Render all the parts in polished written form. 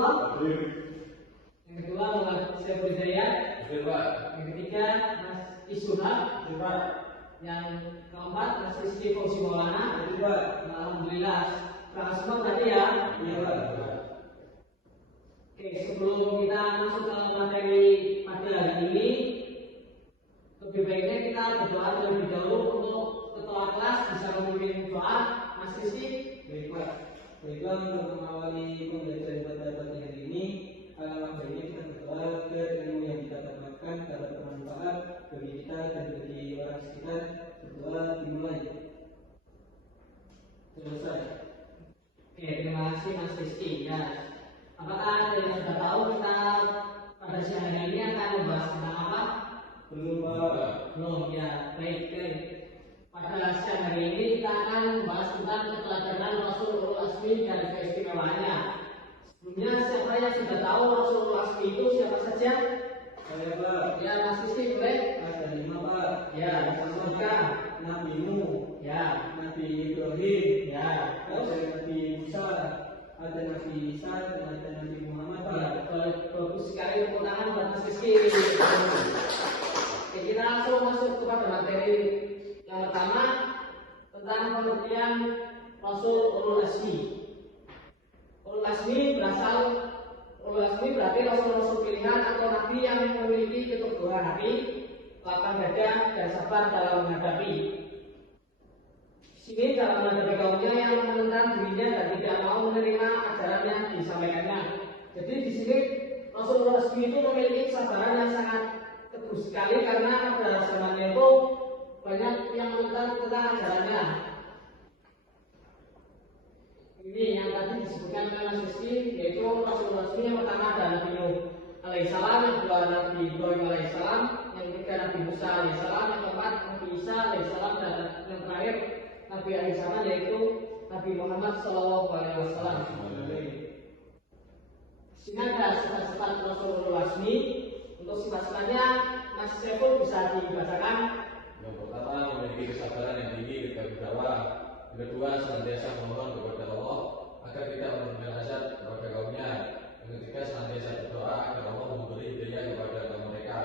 Allah. Yang kedua Muhammad Saiful Hidayat. Yang ketiga Mas Ishak. Yang keempat Mas Rizky Fauzi Maulana. Alhamdulillah. Terima semua tadi ya. Oke, sebelum kita masuk ke materi pada hari ini, lebih baiknya kita berdoa terlebih dahulu untuk ketua kelas bisa memimpin doa. Mas Rizky. Baiklah, untuk mengawali pembelajaran pada pagi hari ini, alangkah baiknya kita berdoa agar ilmu yang kita dapatkan dapat bermanfaat bagi kita dan bagi orang sekitar. Berdoa dimulai. Selesai. Oke, terima kasih Mas Rizky. Ya, apakah ada yang sudah tahu kita pada siang hari ini akan membahas tentang apa? Belum, Pak. Belum, ya. Baik. Pada siang hari ini kita akan membahas tentang keteladanan Rasulul Asmi dan keistimewaannya. Sebelumnya, siapa yang sudah tahu Rasulul Asmi itu siapa saja? Saya, Pak. Ya, Mas Rizky boleh? Ada 5, Pak. Ya, disebutkan. Nabi Nuh, Ya, Nabi Ibrahim, ya. ada Nabi Musa, ada Nabi Isa, dan ada Nabi Muhammad, Pak. Ya, bagus sekali tepuk tangan buat Mas Rizky. Oke, kita langsung masuk kepada materi yang pertama tentang pengertian Rasul Ulul Azmi. Ulul Azmi berarti Rasul-Rasul pilihan atau Nabi yang memiliki keteguhan hati, lapang dada, dan sabar dalam menghadapi. Sini dalam menghadapi kaumnya yang menentang dirinya dan tidak mau menerima ajaran yang disampaikannya. Jadi di sini Rasulullah SAW itu memiliki kesabaran yang sangat teguh sekali karena pada zamannya itu banyak yang menentang tentang ajarannya. Ini yang tadi disebutkan oleh Mas Rizky, yaitu Rasulullah SAW yang pertama adalah Nabi Nuh alaihissalam, yang kedua Nabi Ibrahim alaihissalam, yang ketiga Nabi Musa alaihissalam, yang keempat Nabi Isa alaihissalam, dan yang terakhir Nabi alaihissalam yaitu Nabi Muhammad SAW. Sini ada sifat-sifat Rasulullah SAW. Untuk sifat-sifatnya Mas Saiful bisa dibacakan. Yang pertama, memiliki kesabaran yang tinggi ketika berdakwah. Yang kedua, senantiasa memohon kepada Allah agar tidak memberikan azab kepada kaumnya. Yang ketiga, senantiasa berdoa agar Allah memberi hidayah kepada kaum mereka.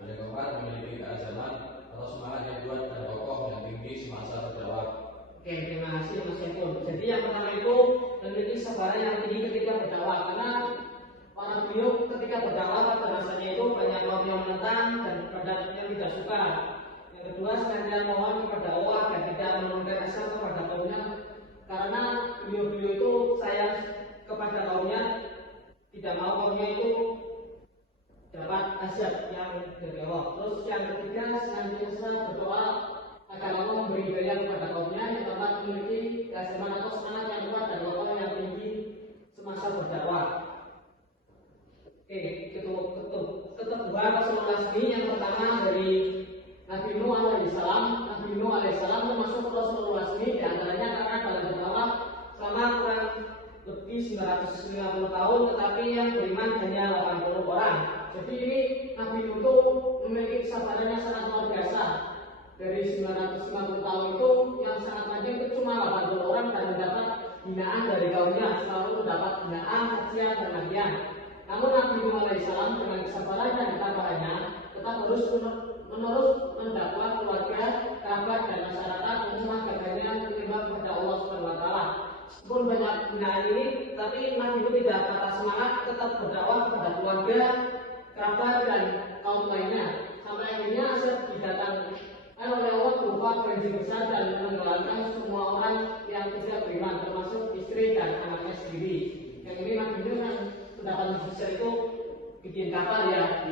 Dan yang keempat, memiliki keazaman atau semangat yang kuat dan kokoh yang tinggi semasa berdakwah. Oke, terima kasih Mas Saiful. Jadi yang pertama itu memiliki kesabaran yang tinggi ketika berdakwah, karena para beliau ketika berdakwah pada masanya itu banyak kaum yang menentang dan banyak yang tidak suka. Yang kedua, senantiasa mohon kepada Allah dan tidak menurunkan azab kepada kaumnya, karena beliau-beliau itu sayang kepada kaumnya, tidak mau kaumnya itu dapat azab yang dari Allah. Terus yang ketiga, senantiasa berdoa agar Allah memberi hidayah kepada kaumnya, yang keempat memiliki keazaman atau semangat yang kuat dan kokoh yang tinggi semasa berdakwah. Oke, keteguhan Rasulullah SAW yang pertama dari Nabi Nuh alaihissalam. Nabi Nuh alaihissalam termasuk Rasulullah SAW, di antaranya karena dalam berdakwah selama kurang lebih 950 tahun, tetapi yang beriman hanya 80 orang. Jadi ini Nabi Nuh itu memiliki kesabaran yang sangat luar biasa. Dari 950 tahun itu yang sangat panjang itu cuma 80 orang dan mendapat hinaan dari kaumnya, selalu mendapat hinaan, cacian, dan makian. Namun Nabi Nuh alaihissalam dengan kesabaran dan ketabahannya tetap terus menerus mendakwa keluarga, kerabat, dan masyarakat untuk mengajarkannya beriman kepada Allah SWT. Meskipun banyak hinaan ini, tapi Nabi Nuh tidak patah semangat, tetap berdakwah kepada keluarga, kerabat, dan kaum lainnya. Sampai akhirnya azab didatangkan oleh Allah berupa banjir besar dan menenggelamkan semua orang yang tidak beriman, termasuk istri dan anaknya sendiri. Yang ini Nabi Nuh kan pendapat besar itu bikin kapal ya.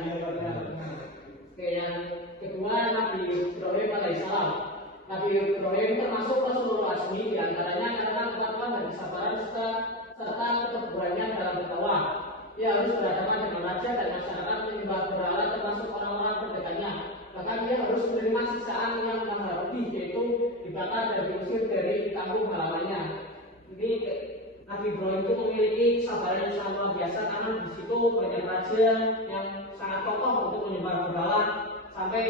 Oke, yang kedua Nabi Ibrahim alaihissalam. Nabi Ibrahim termasuk Rasulullah SAW, di antaranya karena ketakwaan dan kesabaran serta keteguhannya dalam berdakwah. Dia harus berhadapan dengan raja dan masyarakat menyembah berhala termasuk orang-orang terdekatnya. Bahkan dia harus menerima siksaan yang mengharuti, yaitu dibakar dan diusir dari kampung halamannya. Ini Nabi Ibrahim itu memiliki kesabaran yang sangat luar biasa karena di situ banyak raja yang sangat kokoh untuk menyembah berhala sampai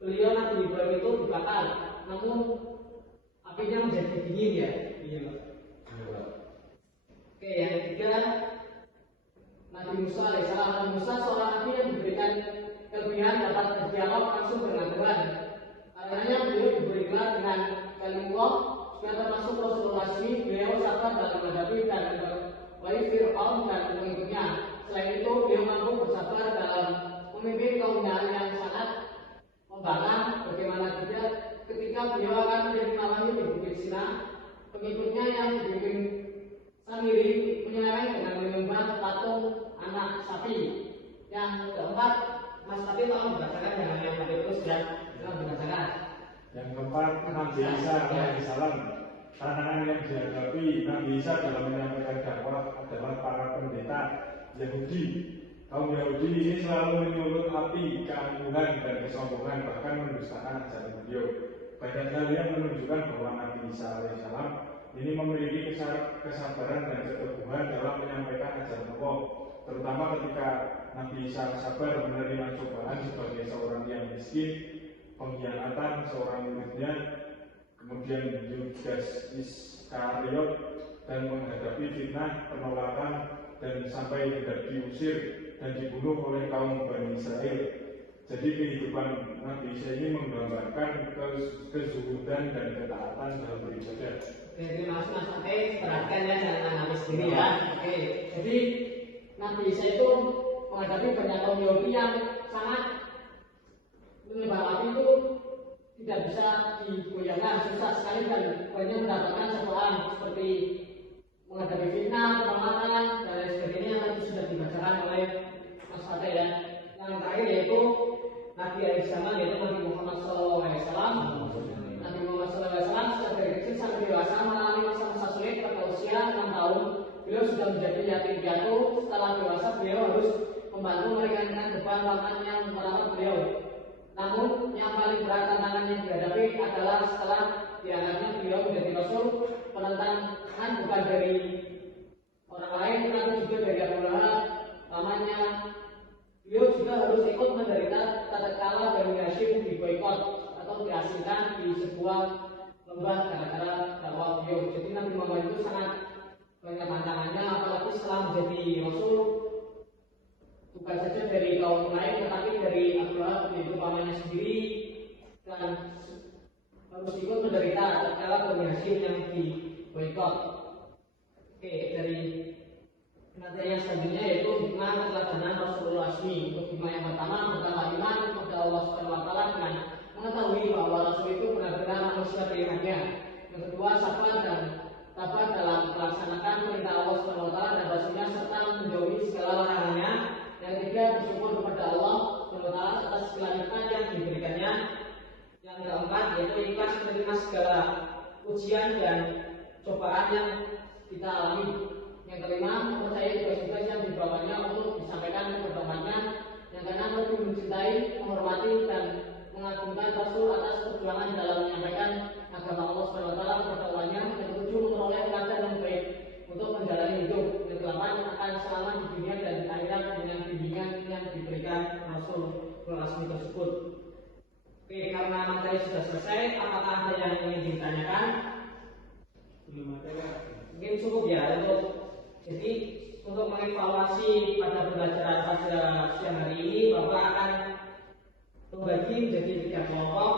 beliau Nabi Ibrahim itu dibakar. Namun apinya menjadi dingin ya. Iya, Pak. Oke, yang ketiga menghadapi dan mengalami Fir'aun dan pengikutnya. Selain itu, beliau mampu bersabar dalam memimpin kaumnya yang sangat membangkang. Bagaimana tidak ketika beliau akan menjadi namanya di Bukit Sina, pengikutnya yang dipimpin Samiri menyeleweng dengan menyembah patung anak sapi. Yang keempat, Mas Fatih tolong membacakan yang Fatih terus dan membacakan. Yang keempat, Nabi Isa alaihissalam. Tantangan yang dihadapi Nabi Isa dalam menyampaikan dakwah adalah para pendeta Yahudi. Kaum Yahudi ini selalu menyulut api keangkuhan dan kesombongan, bahkan mendustakan ajaran beliau. Banyak hal yang menunjukkan bahwa Nabi Isa alaihissalam ini memiliki kesabaran dan keteguhan dalam menyampaikan ajaran Allah, terutama ketika Nabi Isa sabar menerima cobaan sebagai seorang yang miskin, pengkhianatan seorang muridnya, kemudian Yudas Iskariot, dan menghadapi fitnah, penolakan, dan sampai tidak diusir dan dibunuh oleh kaum Bani Israel. Jadi kehidupan Nabi Isa ini menggambarkan kezuhudan dan ketaatan dalam beribadah. Oke, terima kasih Mas Fatih. Perhatikan ya, jangan menangis sendiri ya. Oke, jadi Nabi Isa itu menghadapi banyak kaum Yahudi yang sangat menyembah api itu tidak bisa digoyahkan, susah sekali dan banyak mendapatkan cobaan seperti menghadapi fitnah, penolakan, dan lain sebagainya yang tadi sudah dibacakan oleh Mas Fatih ya. Yang terakhir yaitu Nabi akhir zaman, yaitu Nabi Muhammad SAW. Nabi Muhammad SAW sejak dari kecil sampai dewasa mengalami masa-masa sulit pada usia 6 tahun. Beliau sudah menjadi yatim piatu. Setelah dewasa beliau harus membantu meringankan beban tangan yang merawat beliau. Namun yang paling berat tantangan yang dihadapi adalah setelah diangkatnya beliau menjadi Rasul, penentangan bukan dari orang lain tetapi juga dari Abu Lahab. Namanya beliau juga harus ikut menderita tatkala Bani Hashim diboikot atau diasingkan di sebuah lembah gara-gara dakwah beliau. Jadi Nabi Muhammad itu sangat banyak tantangannya, apalagi setelah menjadi Rasul, bukan saja dari kaum lain tetapi dari Abu Lahab, yaitu pamannya sendiri, dan harus ikut menderita tatkala Bani Hashim yang diboikot. Oke, dari materi yang selanjutnya yaitu hikmah keteladanan Rasulullah Asmi. Untuk hikmah yang pertama iman kepada Allah Subhanahu wa taala dengan mengetahui bahwa Rasul itu benar-benar manusia pilihannya. Yang kedua, sabar dalam melaksanakan perintah Allah Subhanahu wa taala dan Rasulnya serta menjauhi segala larangannya. Yang ketiga, bersyukur kepada Allah Subhanahu wa taala atas segala nikmat yang diberikannya. Yang keempat, yaitu ikhlas menerima segala ujian dan cobaan yang kita alami. Yang kelima, mempercayai tugas-tugas yang dibawanya untuk disampaikan kepada umatnya. Yang keenam, lebih mencintai, menghormati, dan mengagungkan Rasul atas perjuangan dalam menyampaikan agama Allah Subhanahu wa taala kepada umatnya. Yang ketujuh, memperoleh teladan yang baik untuk menjalani hidup. Yang kedelapan, akan selamat di dunia dan di akhirat dengan bimbingan yang diberikan Rasul Asmi tersebut. Oke, karena materi sudah selesai, apakah ada yang ingin ditanyakan? Belum ada kan? Mungkin cukup ya jadi untuk mengevaluasi pada pembelajaran pada siang hari ini, Bapak akan membagi menjadi 3 kelompok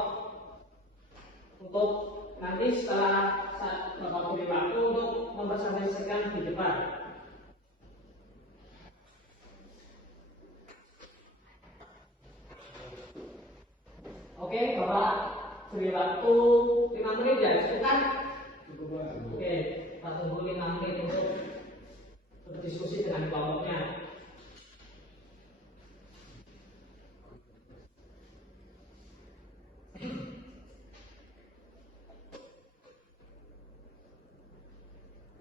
untuk nanti setelah Bapak beri waktu untuk mempresentasikan di depan. Oke, Bapak beri waktu 5 menit ya, cukup kan? Cukup Pak. Oke, kita tunggu 5 menit untuk berdiskusi dengan kelompoknya.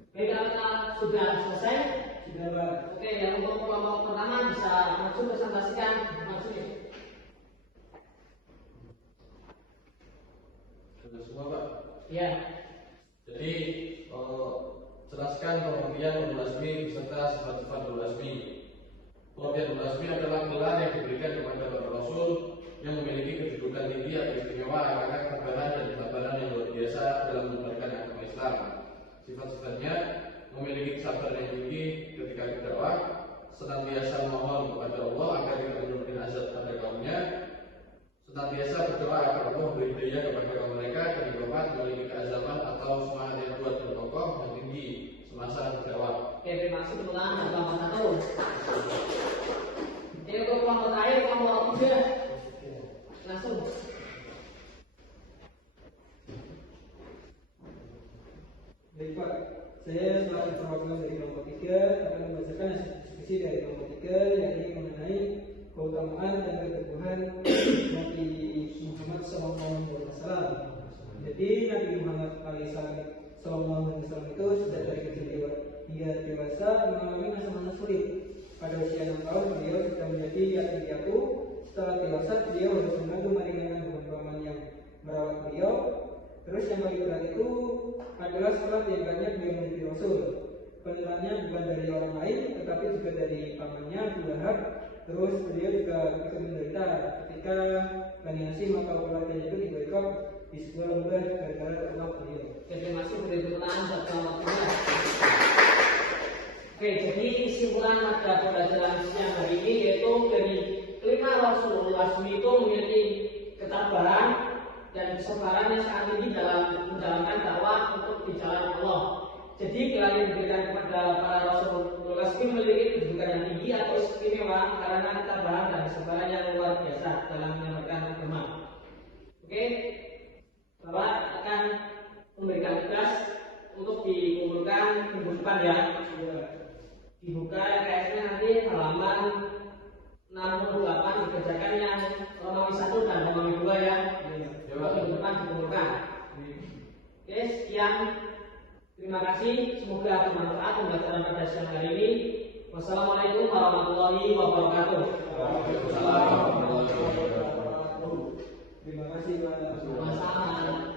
Oke, kita sudah selesai. Sudah Pak. Oke, yang untuk kelompok pertama bisa langsung presentasikan maksudnya. Sudah semua Pak. Iya. Jadi jelaskan pengertian Ulul Azmi beserta sifat-sifat Ulul Azmi. Pengertian Ulul Azmi adalah gelar yang diberikan kepada para Rasul yang memiliki kedudukan tinggi atau istimewa karena ketebaran dan kesabaran yang luar biasa dalam menyebarkan agama Islam. Sifat-sifatnya memiliki kesabaran yang tinggi ketika berdakwah, senantiasa memohon kepada Allah agar tidak menurunkan azab pada kaumnya, senantiasa berdoa agar Allah beri hidayah kepada kaum mereka, dan keempat memiliki keazaman atau semangat yang kuat dan kokoh yang tinggi Silakan jawab. Oke, terima kasih tepuk tangan untuk kelompok 1. Oke, untuk kelompok terakhir kelompok 3. Langsung. Baik Pak, saya selaku perwakilan dari kelompok 3 akan membacakan hasil diskusi dari kelompok 3 yakni mengenai keutamaan dan keteguhan Nabi Muhammad SAW. Jadi Nabi Muhammad SAW itu sejak dari kecil hingga dewasa mengalami masa-masa sulit. Pada usia 6 tahun beliau sudah menjadi yatim piatu. Setelah dewasa beliau harus menanggung meringankan beban yang merawat beliau. Terus yang paling berat itu adalah setelah diangkatnya beliau menjadi Rasul. Penerannya bukan dari orang lain, tetapi juga dari pamannya Abu Lahab. Terus beliau juga ikut menderita ketika Bani Hashim maka keluarganya itu diboikot di sebuah lembah gara-gara Allah beliau. Oke, terima kasih beri tepuk tangan buat kelompok 3. Oke, jadi kesimpulan pada pembelajaran siang hari ini yaitu dari kelima Rasulullah itu memiliki ketabahan dan kesabaran yang sangat tinggi dalam menjalankan dakwah untuk di jalan Allah. Jadi gelar yang diberikan kepada para Rasulullah itu memiliki kedudukan yang tinggi atau istimewa karena ketabahan dan kesabaran yang luar biasa dalam menyampaikan agama. Oke, Bapak akan memberikan tugas untuk dikumpulkan minggu depan ya. Dibuka LKS-nya nanti halaman 68 dikerjakan yang Romawi 1 dan Romawi 2 ya. Minggu depan dikumpulkan. Oke, sekian. Terima kasih. Semoga bermanfaat pembelajaran pada siang hari ini. Wassalamualaikum warahmatullahi wabarakatuh. Terima kasih Pak. Sama-sama.